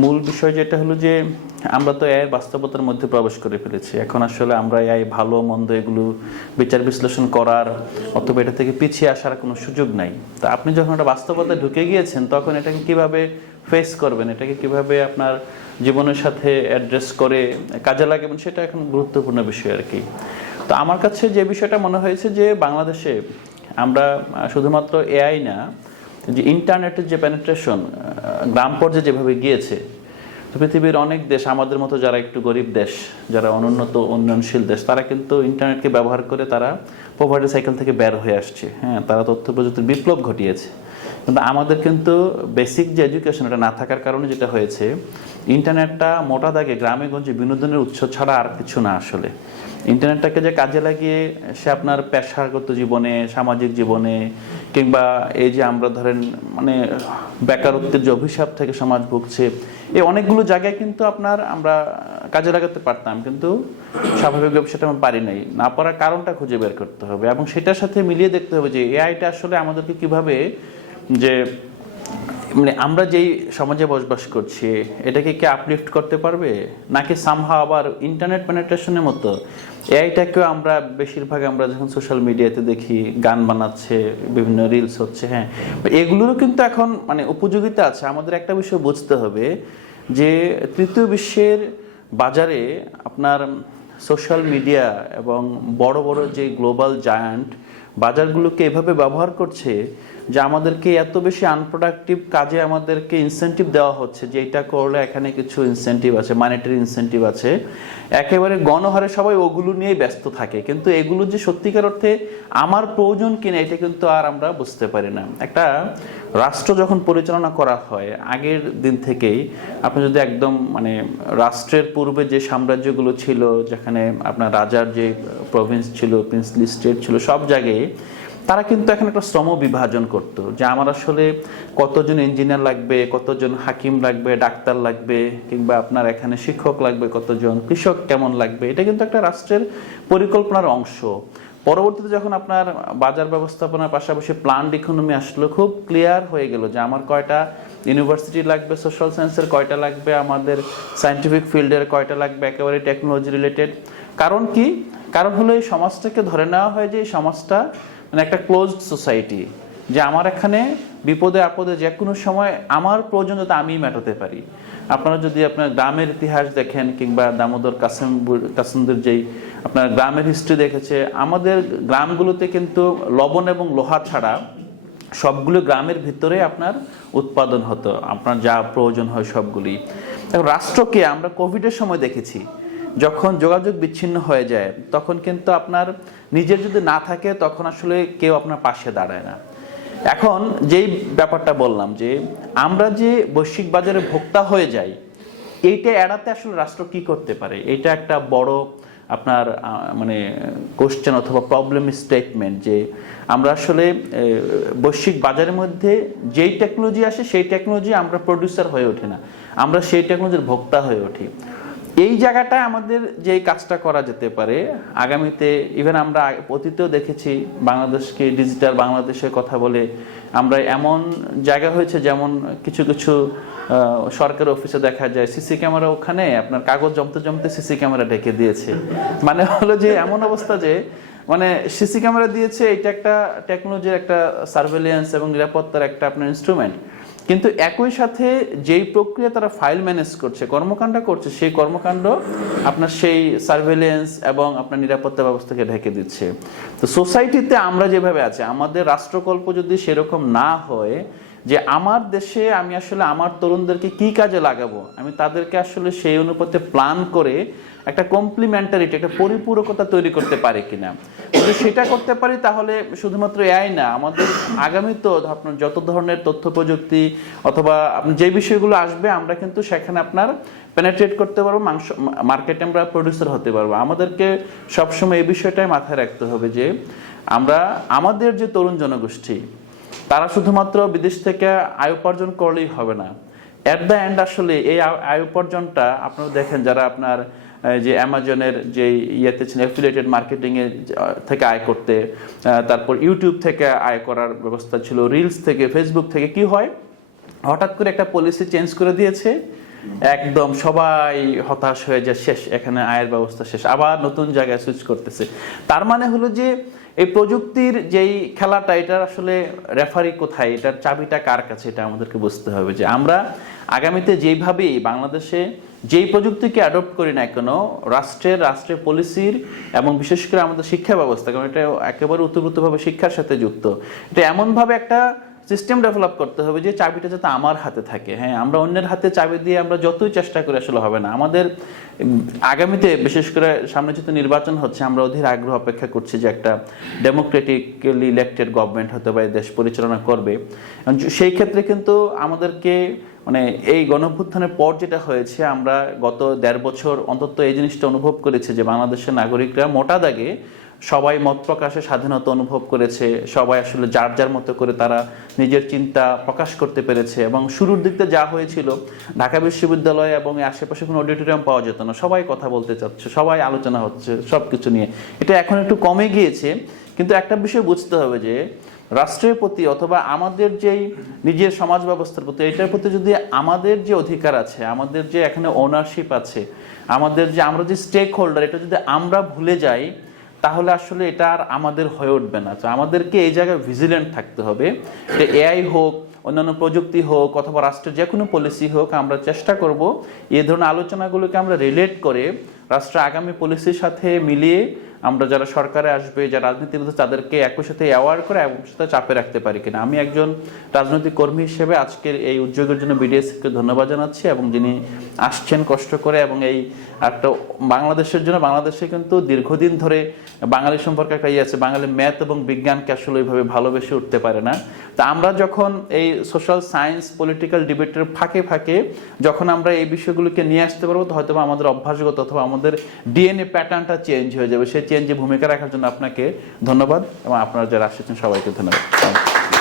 মূল বিষয় যেটা হলো যে আমরা তো এআই বাস্তবতার মধ্যে প্রবেশ করে ফেলেছি। এখন আসলে আমরা এআই ভালো মন্দ এগুলো বিচার বিশ্লেষণ করার অথবা এটা থেকে পিছিয়ে আসার কোনো সুযোগ নাই। তো আপনি যখন একটা বাস্তবতায় ঢুকে গিয়েছেন তখন এটাকে কিভাবে ফেস করবেন, এটাকে কিভাবে আপনার জীবনের সাথে অ্যাড্রেস করে কাজে লাগাবেন, সেটা এখন গুরুত্বপূর্ণ বিষয় আর কি। তো আমার কাছে যে বিষয়টা মনে হয়েছে যে বাংলাদেশে আমরা শুধুমাত্র এআই না, যে ইন্টারনেটের যে পেনিট্রেশন গ্রাম পর্যায়ে যেভাবে গিয়েছে, তো পৃথিবীর অনেক দেশ আমাদের মতো যারা একটু গরিব দেশ, যারা অনুন্নত উন্নয়নশীল দেশ, তারা কিন্তু ইন্টারনেটকে ব্যবহার করে তারা পভার্টি সাইকেল থেকে বের হয়ে আসছে। হ্যাঁ, তারা তথ্য প্রযুক্তির বিপ্লব ঘটিয়েছে। কিন্তু আমাদের কিন্তু বেসিক যে এডুকেশন এটা না থাকার কারণে যেটা হয়েছে, ইন্টারনেটটা মোটা দাগে গ্রামে গঞ্জে বিনোদনের উৎস ছাড়া আর কিছু না। আসলে ইন্টারনেটটাকে যে কাজে লাগিয়ে সে আপনার পেশাগত জীবনে, সামাজিক জীবনে, কিংবা এই যে আমরা ধরেন মানে বেকারত্বের যে অভিশাপ থেকে সমাজ ভুগছে, এই অনেকগুলো জায়গায় কিন্তু আমরা কাজে লাগাতে পারতাম, কিন্তু স্বাভাবিকভাবে সেটা আমরা পারি নাই। না পারার কারণটা খুঁজে বের করতে হবে এবং সেটার সাথে মিলিয়ে দেখতে হবে যে এআইটা আসলে আমাদেরকে কিভাবে, যে মানে আমরা যেই সমাজে বসবাস করছি এটাকে কি আপলিফট করতে পারবে, নাকি সামহাও আবার ইন্টারনেট পেনিট্রেশনের মতো এআইটাকেও আমরা বেশিরভাগ আমরা যখন সোশ্যাল মিডিয়াতে দেখি গান বানাচ্ছে, বিভিন্ন রিলস হচ্ছে, হ্যাঁ, এগুলোরও কিন্তু এখন মানে উপযোগিতা আছে। আমাদের একটা বিষয় বুঝতে হবে যে তৃতীয় বিশ্বের বাজারে আপনার সোশ্যাল মিডিয়া এবং বড় বড় যে গ্লোবাল জায়ান্ট বাজারগুলোকে এভাবে ব্যবহার করছে যে আমাদেরকে এত বেশি আনপ্রোডাক্টিভ কাজে আমাদেরকে ইনসেন্টিভ দেওয়া হচ্ছে যে এটা করলে এখানে কিছু ইনসেন্টিভ আছে, মানিটারি ইনসেন্টিভ আছে, একেবারে গণহারে সবাই ওগুলো নিয়েই ব্যস্ত থাকে। কিন্তু এগুলো যে সত্যিকার অর্থে আমার প্রয়োজন কিনা এটা কিন্তু আর আমরা বুঝতে পারি না। একটা রাষ্ট্র যখন পরিচালনা করা হয় আগের দিন থেকেই, আপনি যদি একদম মানে রাষ্ট্রের পূর্বে যে সাম্রাজ্যগুলো ছিল, যেখানে আপনার রাজার যে প্রভিন্স ছিল, প্রিন্সলি স্টেট ছিল, সব জায়গায় তারা কিন্তু এখন একটা শ্রম বিভাজন করত যে আমার আসলে কতজন ইঞ্জিনিয়ার লাগবে, কতজন হাকিম লাগবে, ডাক্তার লাগবে, কিংবা আপনার এখানে শিক্ষক লাগবে কতজন, কৃষক কেমন লাগবে, এটা কিন্তু একটা রাষ্ট্রের পরিকল্পনার অংশ। পরবর্তীতে যখন আপনার বাজার ব্যবস্থাপনার পাশাপাশি প্ল্যান্ড ইকোনমি আসলো, খুব ক্লিয়ার হয়ে গেল যে আমার কয়টা ইউনিভার্সিটি লাগবে, সোশ্যাল সায়েন্সের কয়টা লাগবে, আমাদের সায়েন্টিফিক ফিল্ডের কয়টা লাগবে, একেবারে টেকনোলজি রিলেটেড। কারণ কি? কারণ হলো এই সমাজটাকে ধরে নেওয়া হয় যে এই সমাজটা মানে একটা ক্লোজড সোসাইটি, যে আমার এখানে বিপদে আপদে যে কোনো সময় আমার প্রয়োজন যাতে আমিই মেটাতে পারি। আপনারা যদি আপনার গ্রামের ইতিহাস দেখেন, কিংবা দামোদর কাসিমদের যেই আপনার গ্রামের হিস্ট্রি দেখেছে, আমাদের গ্রামগুলোতে কিন্তু লবণ এবং লোহা ছাড়া সবগুলো গ্রামের ভিতরে আপনার উৎপাদন হতো, আপনার যা প্রয়োজন হয় সবগুলি। রাষ্ট্রকে আমরা কোভিডের সময় দেখেছি, যখন যোগাযোগ বিচ্ছিন্ন হয়ে যায় তখন কিন্তু আপনার নিজের যদি না থাকে তখন আসলে কেউ আপনার পাশে দাঁড়ায় না। এখন যেই ব্যাপারটা বললাম যে আমরা যে বৈশ্বিক বাজারে ভোক্তা হয়ে যাই, এইটা এড়াতে আসলে রাষ্ট্র কি করতে পারে, এটা একটা বড় আপনার মানে কোশ্চেন অথবা প্রবলেম স্টেটমেন্ট, যে আমরা আসলে বৈশ্বিক বাজারের মধ্যে যেই টেকনোলজি আসে সেই টেকনোলজি আমরা প্রডিউসার হয়ে ওঠে না, আমরা সেই টেকনোলজির ভোক্তা হয়ে উঠি। এই জায়গাটায় আমাদের যে কাজটা করা যেতে পারে আগামীতে, ইভেন আমরা অতীতেও দেখেছি বাংলাদেশকে ডিজিটাল বাংলাদেশের কথা বলে আমরা এমন জায়গা হয়েছে, যেমন কিছু কিছু সরকারি অফিসে দেখা যায় সিসি ক্যামেরা, ওখানে আপনার কাগজ জমতে জমতে সিসি ক্যামেরা ঢেকে দিয়েছে। মানে হলো যে এমন অবস্থা যে মানে সিসি ক্যামেরা দিয়েছে, এটা একটা টেকনোলজির একটা সার্ভেলিয়েন্স এবং নিরাপত্তার একটা আপনার ইনস্ট্রুমেন্ট, কিন্তু একই সাথে যেই প্রক্রিয়া তারা ফাইল ম্যানেজ করছে, কর্মকাণ্ড করছে, সেই কর্মকাণ্ড আপনার সেই সার্ভেলেন্স এবং আপনার নিরাপত্তা ব্যবস্থাকে ঢেকে দিচ্ছে। তো সোসাইটিতে আমরা যেভাবে আছি, আমাদের রাষ্ট্রকল্প যদি সেরকম না হয় যে আমার দেশে আমি আসলে আমার তরুণদেরকে কি কাজে লাগাবো, আমি তাদেরকে আসলে সেই অনুপাতে প্ল্যান করে একটা কমপ্লিমেন্টারিটি, একটা পরিপূরকতা তৈরি করতে পারি কিনা, যদি সেটা করতে পারি তাহলে শুধুমাত্র এআই না, আমাদের আগামী তো আপনার যত ধরনের তথ্য প্রযুক্তি অথবা আপনি যে বিষয়গুলো আসবে আমরা কিন্তু সেখানে আপনার পেনেট্রেট করতে পারবো, মার্কেটে আমরা প্রডিউসার হতে পারবো। আমাদেরকে সবসময় এই বিষয়টাই মাথায় রাখতে হবে যে আমরা আমাদের যে তরুণ জনগোষ্ঠী তারা শুধুমাত্র বিদেশ থেকে আয় উপার্জন করলেই হবে না, এট দ্য এন্ড আসলে এই আয় উপার্জনটা আপনারা দেখেন যারা আপনার যে অ্যামাজনের যে ইয়েতে ছিলেন অ্যাফিলিয়েটেড মার্কেটিং এ থেকে আয় করতে, তারপর ইউটিউব থেকে আয় করার ব্যবস্থা ছিল, রিলস থেকে, ফেসবুক থেকে, কি হয় হঠাৎ করে একটা পলিসি চেঞ্জ করে দিয়েছে, একদম সবাই হতাশ হয়ে যায়, শেষ, এখানে আয়ের ব্যবস্থা শেষ, আবার নতুন জায়গায় সুইচ করতেছে। তার মানে হলো যে এই প্রযুক্তির যেই খেলাটা, এটার আসলে রেফারি কোথায়, এটার চাবিটা কার কাছে, এটা আমাদেরকে বুঝতে হবে। যে আমরা আগামীতে যেইভাবেই বাংলাদেশে যেই প্রযুক্তিকে অ্যাডপ্ট করি না কেন, রাষ্ট্রের পলিসির এবং বিশেষ করে আমাদের শিক্ষা ব্যবস্থা, কারণ এটা একেবারে ওতপ্রোতভাবে শিক্ষার সাথে যুক্ত, এটা এমনভাবে একটা সিস্টেম ডেভেলপ করতে হবে যে চাবিটা যাতে আমার হাতে থাকে। হ্যাঁ, আমরা অন্যের হাতে চাবি দিয়ে আমরা যতই চেষ্টা করি আসলে হবে না। আমাদের আগামীতে বিশেষ করে সামনে যেহেতু নির্বাচন হচ্ছে, আমরা অধীর আগ্রহ অপেক্ষা করছি যে একটা ডেমোক্রেটিকলি ইলেক্টেড গভর্নমেন্ট হতে পারে দেশ পরিচালনা করবে। সেই ক্ষেত্রে কিন্তু আমাদেরকে মানে এই গণঅভ্যুত্থানের পর যেটা হয়েছে, আমরা গত 1.5 বছর অন্তত এই জিনিসটা অনুভব করেছি যে বাংলাদেশের নাগরিকরা মোটা দাগে সবাই মত প্রকাশে স্বাধীনতা অনুভব করেছে, সবাই আসলে যার যার মতো করে তারা নিজের চিন্তা প্রকাশ করতে পেরেছে। এবং শুরুর দিকে যা হয়েছিল, ঢাকা বিশ্ববিদ্যালয় এবং আশেপাশে কোনো অডিটোরিয়াম পাওয়া যেত না, সবাই কথা বলতে চাচ্ছে, সবাই আলোচনা হচ্ছে সব কিছু নিয়ে, এটা এখন একটু কমে গিয়েছে। কিন্তু একটা বিষয় বুঝতে হবে যে রাষ্ট্রের প্রতি অথবা আমাদের যেই নিজের সমাজ ব্যবস্থার প্রতি, এটার প্রতি যদি আমাদের যে অধিকার আছে, আমাদের যে এখানে ওনারশিপ আছে, আমরা যে স্টেক হোল্ডার, এটা যদি আমরা ভুলে যাই, তাহলে আসলে এটা আর আমাদের হয়ে উঠবে না। তো আমাদেরকে এই জায়গায় ভিজিল্যান্ট থাকতে হবে। এআই হোক, অন্যান্য প্রযুক্তি হোক, অথবা রাষ্ট্রের যে কোনো পলিসি হোক, আমরা চেষ্টা করব এই ধরনের আলোচনাগুলোকে আমরা রিলেট করে রাষ্ট্রের আগামী পলিসির সাথে মিলিয়ে আমরা যারা সরকারে আসবে, যারা রাজনীতিবিদ, তাদেরকে একই সাথে অ্যাওয়ার করে এবং সাথে চাপে রাখতে পারি কিনা। আমি একজন রাজনৈতিক কর্মী হিসেবে আজকের এই উদ্যোগের জন্য বিডিএসকে ধন্যবাদ জানাচ্ছি, এবং যিনি আসছেন কষ্ট করে, এবং এই একটা বাংলাদেশের জন্য, বাংলাদেশে কিন্তু দীর্ঘদিন ধরে বাঙালি সম্পর্কে একটা আছে, বাঙালি ম্যাথ এবং বিজ্ঞানকে আসলে ওইভাবে ভালোবেসে উঠতে পারে না। তা আমরা যখন এই সোশ্যাল সায়েন্স পলিটিক্যাল ডিবেটের ফাঁকে ফাঁকে যখন আমরা এই বিষয়গুলোকে নিয়ে আসতে পারবো, তো হয়তো আমাদের অভ্যাসগত অথবা আমাদের ডিএনএ প্যাটার্নটা চেঞ্জ হয়ে যাবে। সেই চেঞ্জে ভূমিকা রাখার জন্য আপনাকে ধন্যবাদ, এবং আপনারা যারা আসছেন সবাইকে ধন্যবাদ।